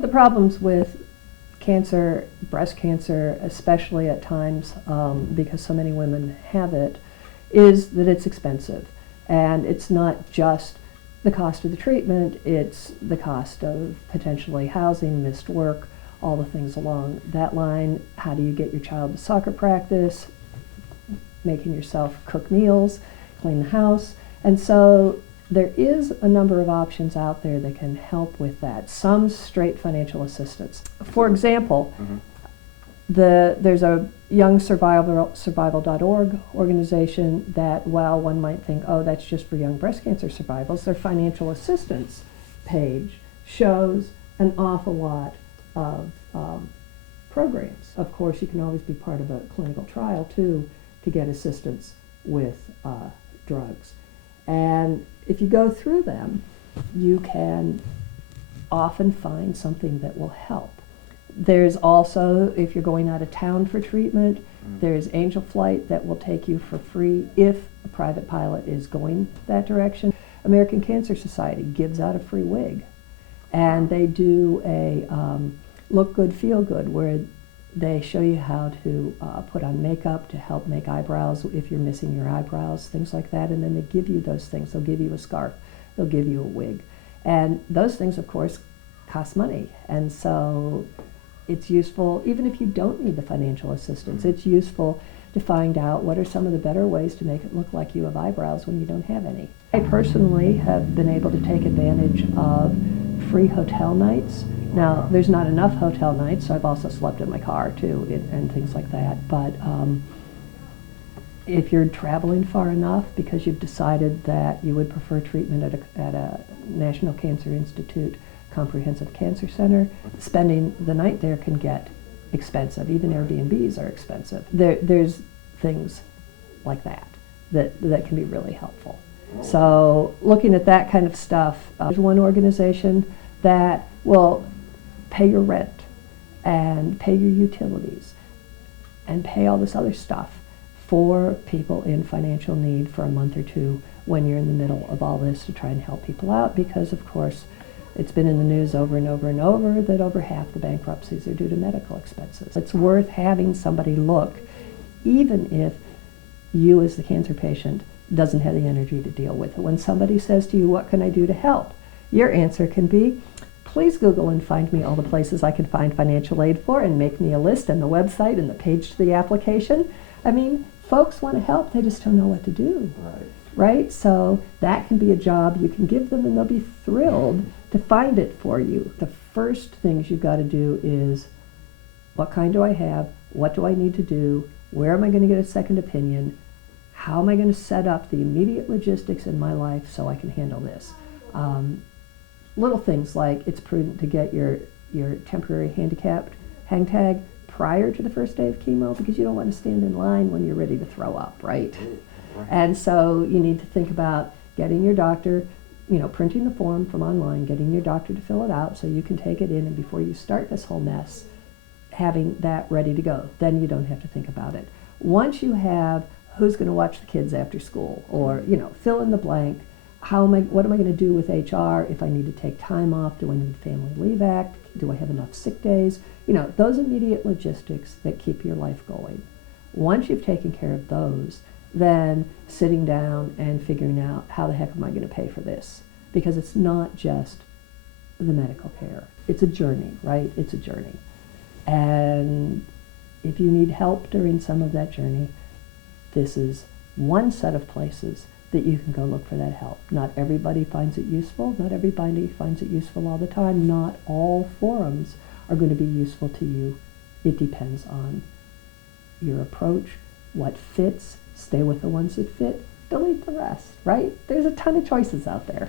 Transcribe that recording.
The problems with cancer, breast cancer, especially at times because so many women have it, is that it's expensive. And it's not just the cost of the treatment, it's the cost of potentially housing, missed work, all the things along that line. How do you get your child to soccer practice, making yourself cook meals, clean the house? And so there is a number of options out there that can help with that. Some straight financial assistance. For example, there's a youngsurvival.org organization that, while one might think, oh, that's just for young breast cancer survivors, their financial assistance page shows an awful lot of programs. Of course, you can always be part of a clinical trial too to get assistance with drugs. And if you go through them, you can often find something that will help. There's also, if you're going out of town for treatment, there's Angel Flight that will take you for free if a private pilot is going that direction. American Cancer Society gives out a free wig, and they do a look good, feel good, where they show you how to put on makeup to help make eyebrows if you're missing your eyebrows, things like that, and then they give you those things. They'll give you a scarf, they'll give you a wig, and those things, of course, cost money, and so it's useful, even if you don't need the financial assistance, it's useful to find out what are some of the better ways to make it look like you have eyebrows when you don't have any. I personally have been able to take advantage of free hotel nights. Now, there's not enough hotel nights, so I've also slept in my car too, and things like that. But if you're traveling far enough because you've decided that you would prefer treatment at a National Cancer Institute Comprehensive Cancer Center, spending the night there can get expensive. Even Airbnbs are expensive. There's things like that can be really helpful. So looking at that kind of stuff, there's one organization that will pay your rent and pay your utilities and pay all this other stuff for people in financial need for a month or two when you're in the middle of all this, to try and help people out, because of course it's been in the news over and over and over that over half the bankruptcies are due to medical expenses. It's worth having somebody look, even if you as the cancer patient doesn't have the energy to deal with it. When somebody says to you, what can I do to help? Your answer can be, please Google and find me all the places I can find financial aid for, and make me a list and the website and the page to the application. I mean, folks want to help, they just don't know what to do. Right? So that can be a job you can give them, and they'll be thrilled to find it for you. The first things you've got to do is, what kind do I have? What do I need to do? Where am I going to get a second opinion? How am I going to set up the immediate logistics in my life so I can handle this? Little things like, it's prudent to get your temporary handicapped hang tag prior to the first day of chemo, because you don't want to stand in line when you're ready to throw up, right? And so you need to think about getting your doctor, printing the form from online, getting your doctor to fill it out so you can take it in, and before you start this whole mess, having that ready to go. Then you don't have to think about it. Once you have who's going to watch the kids after school, or fill in the blank, what am I going to do with HR if I need to take time off? Do I need Family Leave Act? Do I have enough sick days? Those immediate logistics that keep your life going. Once you've taken care of those, then sitting down and figuring out, how the heck am I going to pay for this? Because it's not just the medical care. It's a journey, right? It's a journey. And if you need help during some of that journey, this is one set of places that you can go look for that help. Not everybody finds it useful. Not everybody finds it useful all the time. Not all forums are going to be useful to you. It depends on your approach, what fits. Stay with the ones that fit, delete the rest, right? There's a ton of choices out there.